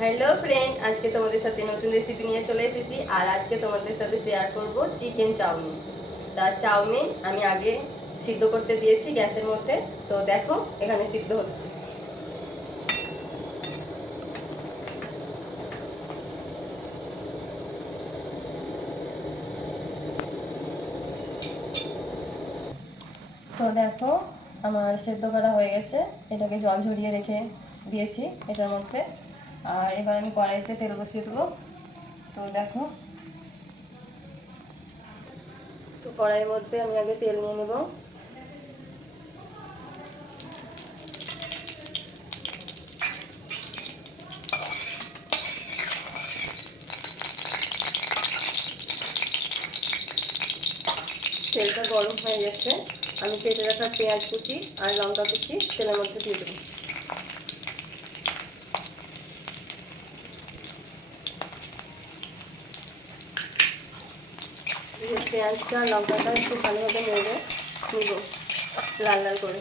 Hello friend, আজকে তোমাদের সাথে নতুন রেসিপি নিয়ে চলে এসেছি। আর আজকে তোমাদের সাথে শেয়ার করব চিকেন চাউমিন। তার চাউমিন আমি আগে সিদ্ধ করতে দিয়েছি গ্যাসের মধ্যে। তো দেখো এখানে সিদ্ধ হচ্ছে। তো দেখো আমার সেদ্ধ করা হয়ে গেছে। এটাকে জল ঝরিয়ে রেখে দিয়েছি এটার মধ্যে। আর এবার আমি কড়াইতে তেল বসিয়ে দেবো। তো দেখো, তো কড়াইয়ের মধ্যে আমি আগে তেল নিয়ে নেব। তেলটা গরম হয়ে গেছে। আমি কেটে রাখা পেঁয়াজ কুচি আর লঙ্কা কুচি তেলের মধ্যে দিয়ে দেবো। পেঁয়াজটা লঙ্কাটা একটু ভালোভাবে নেড়ে নিব লাল লাল করে।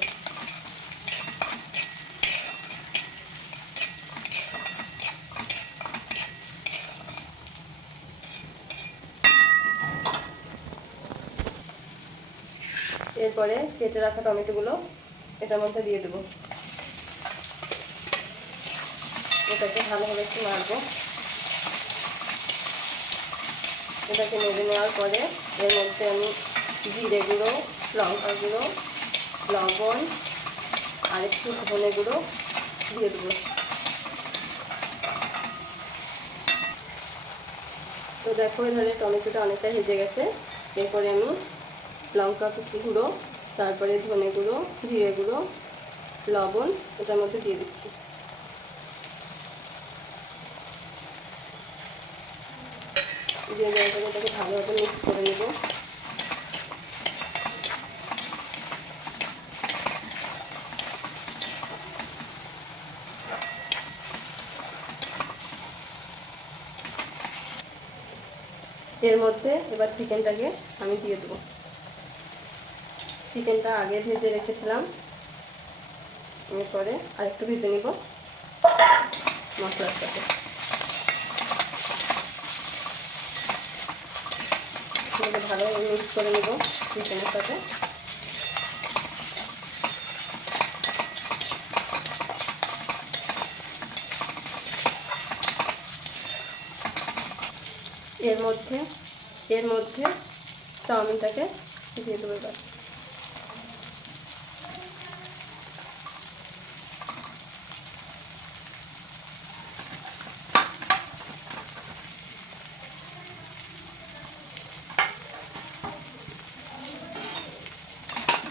এরপরে কেটে রাখা টমেটোগুলো এটার মধ্যে দিয়ে দেবো। এটাকে ভালোভাবে একটু নাড়বো। এটাকে নেড়ে নেওয়ার পরে এর মধ্যে আমি জিরে গুঁড়ো, লঙ্কা গুঁড়ো, লবণ আর একটু ধনে গুঁড়ো দিয়ে দেবো। তো দেখো এখানে টমেটোটা অনেকটা হেজে গেছে। এরপরে আমি লঙ্কা কুচি গুঁড়ো, তারপরে ধনে গুঁড়ো, জিরে গুঁড়ো, লবণ এটার মধ্যে দিয়ে দিচ্ছি। দিয়ে দেওয়ার পরে এটাকে ভালোভাবে মিক্স করে নেব। এর মধ্যে এবার চিকেনটাকে আমি দিয়ে দেবো। চিকেনটা আগে ভেজে রেখেছিলাম, এরপরে আরেকটু ভেজে নিব মশলার সাথে। ভালোভাবে মিক্স করে নেব চিকেনের সাথে। এর মধ্যে চাউমিনটাকে দিয়ে দেবো।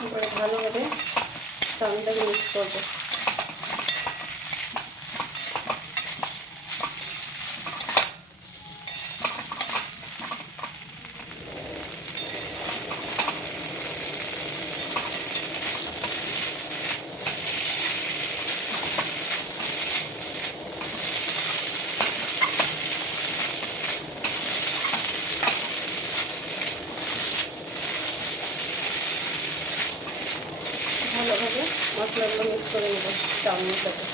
এবার ভালোভাবে চাউমিনটাকে মিক্স করবো। ভালোভাবে মশলাগুলো মিক্স করে নেব চাউমিনের সাথে।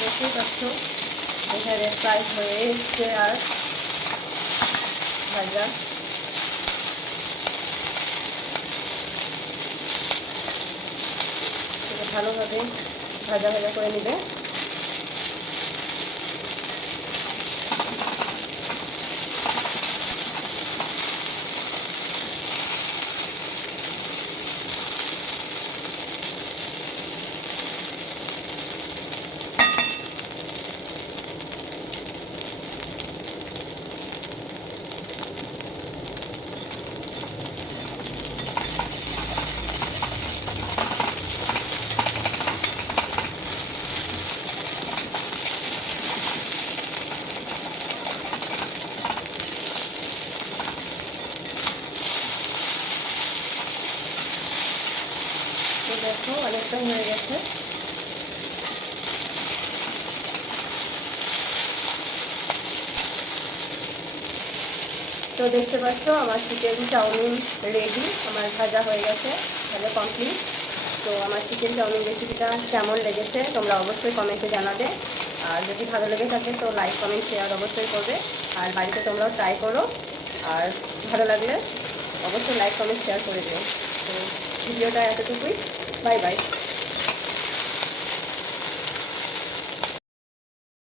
দেখতেই পাচ্ছ এখানে ফ্রাই হয়ে এসছে আর ভাজা। ভালোভাবে ভাজা ভাজা করে নেবে। তো দেখতে পাচ্ছ আমার চিকেন চাউমিন রেডি, আমার ভাজা হয়ে গেছে, ভাজা কমপ্লিট। তো আমার চিকেন চাউমিন রেসিপিটা কেমন লেগেছে তোমরা অবশ্যই কমেন্টে জানাবে। আর যদি ভালো লেগে থাকে তো লাইক কমেন্ট শেয়ার অবশ্যই করবে। আর বাড়িতে তোমরাও ট্রাই করো, আর ভালো লাগলে অবশ্যই লাইক কমেন্ট শেয়ার করে দিও। তো ভিডিওটা এতটুকুই, বাই বাই।